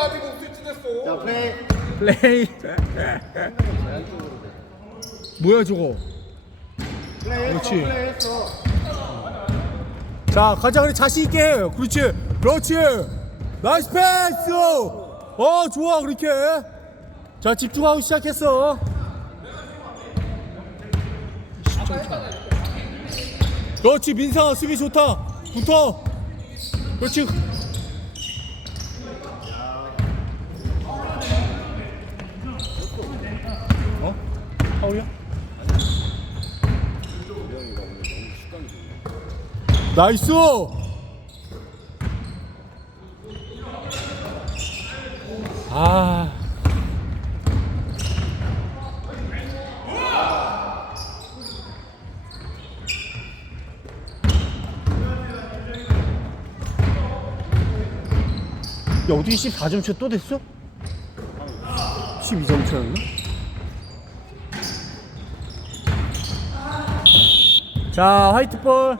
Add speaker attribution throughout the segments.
Speaker 1: 나한테 못 스위치
Speaker 2: 자
Speaker 1: 됐어.
Speaker 2: 플레이
Speaker 3: 플레이. 뭐야 저거?
Speaker 2: 플레이 했어
Speaker 3: 그렇지.
Speaker 2: 플레이 했어
Speaker 3: 자 가자 그래 자신 있게 해. 그렇지. 그렇지. 나이스 패스. 어 좋아 그렇게. 자 집중하고 시작했어. 그렇지 민상아 수비 좋다. 붙어. 그렇지. 어? 파울이야? 나이스! 아. 야, 어떻게 14점 차또 됐어? 12점 차였나? 자, 화이트볼.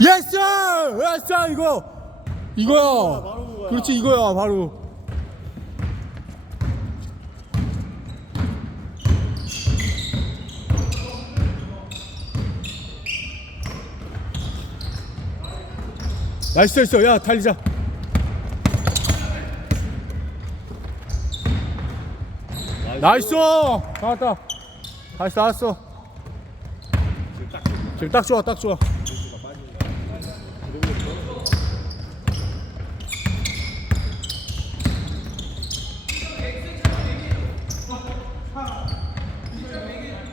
Speaker 3: 예스! 예스! 이거! 이거야! 그렇지, 이거야, 바로. 나이스, 나이스. 야, 달리자. 나이스! 나왔다. 다시 나왔어. 지금 딱 좋아, 딱 좋아.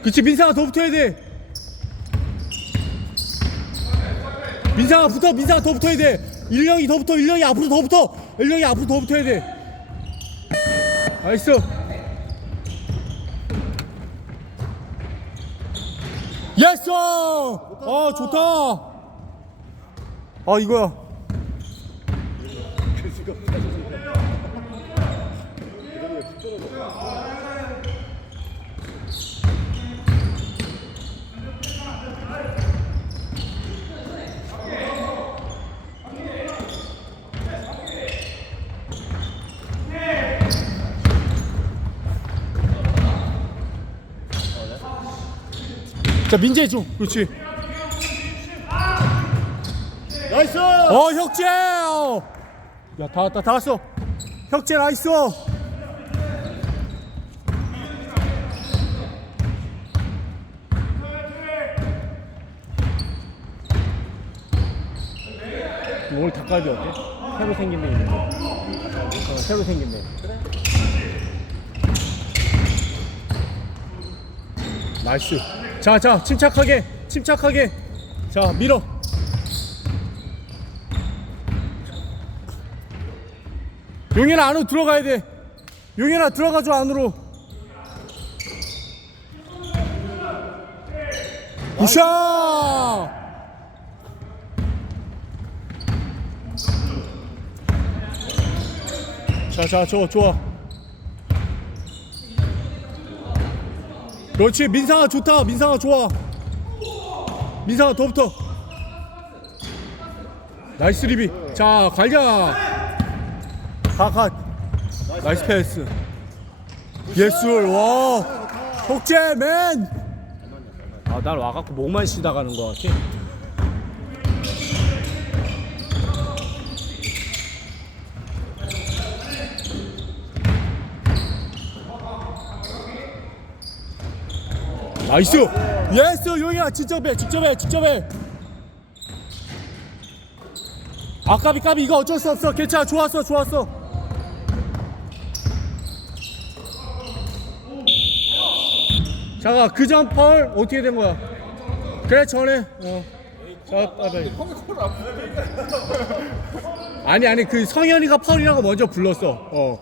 Speaker 3: 그치, 민상아 더 붙어야 돼. 민상아 붙어, 민상아 더 붙어야 돼. 일령이 더 붙어, 일령이 앞으로 더 붙어. 일령이 앞으로 더 붙어야 돼. 나이스. 예스! 아 좋다. 아 이거야. 자 민재 줘. 그렇지.
Speaker 2: 나이스
Speaker 3: 어 혁재. 어. 야다 왔다 다 왔어. 혁재 나이스. 오늘 닭갈비 어때? 새로 생긴 메뉴. 어, 새로 생긴 메뉴. 나이스. 자, 자, 침착하게, 침착하게. 자, 밀어. 용현아 안으로 들어가야 돼. 용현아 들어가줘 안으로. 굿샷! 자, 자, 좋아, 좋아. 그렇지, 민상아 좋다. 민상아 좋아. 민상아 더 붙어. 나이스 리비. 자, 갈자. 가, 가. 나이스 패스. 예술, 와. 혁재, 맨. 아, 날 와갖고 목만 쉬다 가는 것 같아. 나이스. 예스, 용이야. 직접 해, 직접 해, 직접 해. 아 까비 까비 이거 어쩔 수 없어 괜찮아 좋았어 좋았어 자가 그전 펄 어떻게 된 거야 그래 전에 어. 자 빨리 아니 아니 그 성현이가 펄이라고 먼저 불렀어 어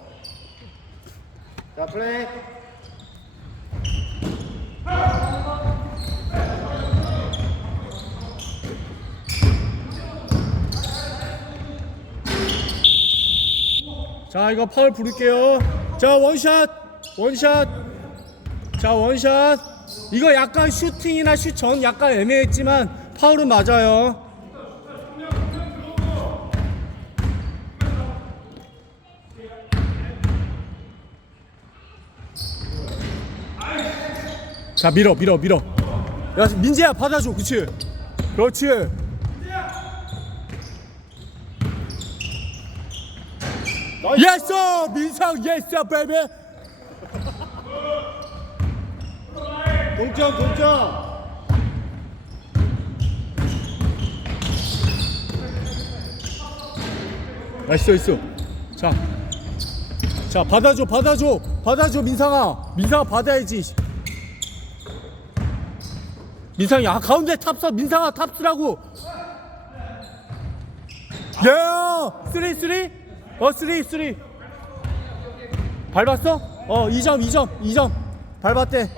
Speaker 2: 자 플레이
Speaker 3: 자 이거 파울 부를게요 자 원샷 원샷 자 원샷 이거 약간 슈팅이나 슛 전 약간 애매했지만 파울은 맞아요. 자 밀어 밀어 밀어. 야 민재야 받아줘 그치? 그렇지. 예스 민상 예스 베이비.
Speaker 2: 동점 동점.
Speaker 3: 나이스 나이스. 자, 자 받아줘 받아줘 받아줘 민상아. 민상아 받아야지. 민상이 아 가운데 탑서 민상아 탑스라고. 예 쓰리 쓰리 어 쓰리 쓰리. 밟았어? 어 2점 2점 2점. 밟았대.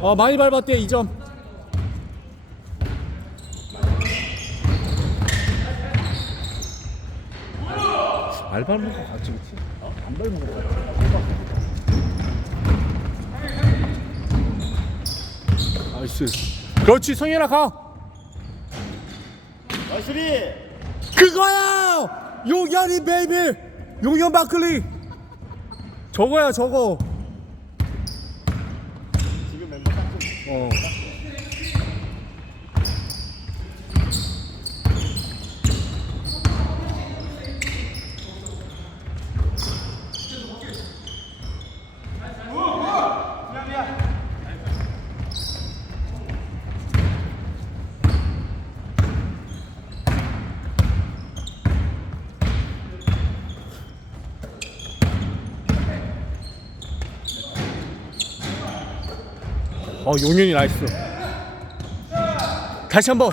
Speaker 3: 어 많이 밟았대 2점. 알 밟는 거 같지 그치? 어? 안 밟는 거 같지? 나이스. 그렇지 성현아 가.
Speaker 2: 나이스리.
Speaker 3: 그거야! 용현이 베이비 용현 바클리. 저거야 저거 어 용현이 나이스. 다시 한번.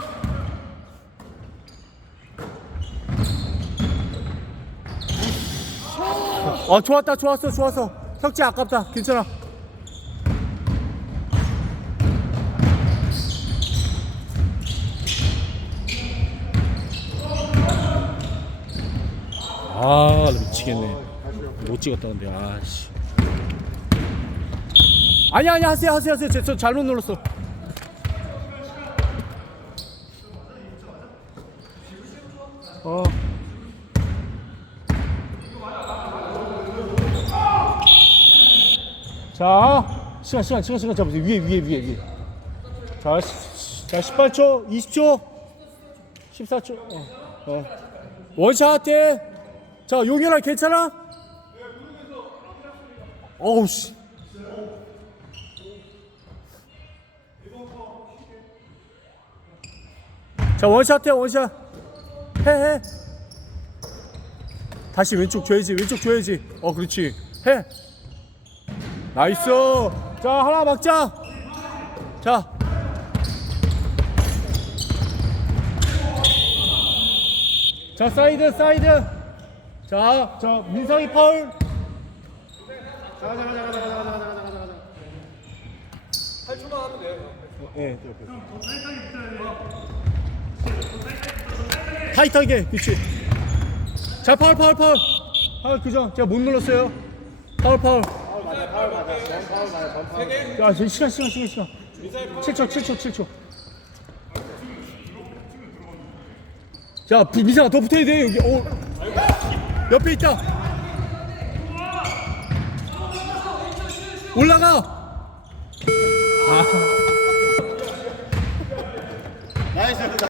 Speaker 3: 어 좋았다 좋았어 좋았어. 혁지 아깝다. 괜찮아. 아 미치겠네. 못 찍었다 근데. 아씨 아니 아니 하세요 하세요 하세요 저, 저 잘못 눌렀어 어. 자 시간 시간 시간 시간 잡으세요 위에 위에 위에 위에 자, 시- 자 18초 20초 14초 어, 어. 원샷 해자 용현아 괜찮아? 어우 씨 자 원샷 해 원샷. 해해. 다시 왼쪽 줘야지 왼쪽 줘야지. 어 그렇지. 해. 나이스. 자 하나 막자. 자. 자, 사이드 사이드. 자, 자 민상이 파울.
Speaker 2: 가자 가자 가자 가자 가자 가자 가자 가자 가자.
Speaker 3: 예. 타이트하게 그치. 자 파울 파울 파울. 파울 그죠? 제가 못 눌렀어요. 파울 파울. 야 지금 시간 시간 시간 시간. 7초 7초 7초. 자 비- 미상아 더 붙어야 돼 여기. 어. 옆에 있다. 올라가.
Speaker 2: 나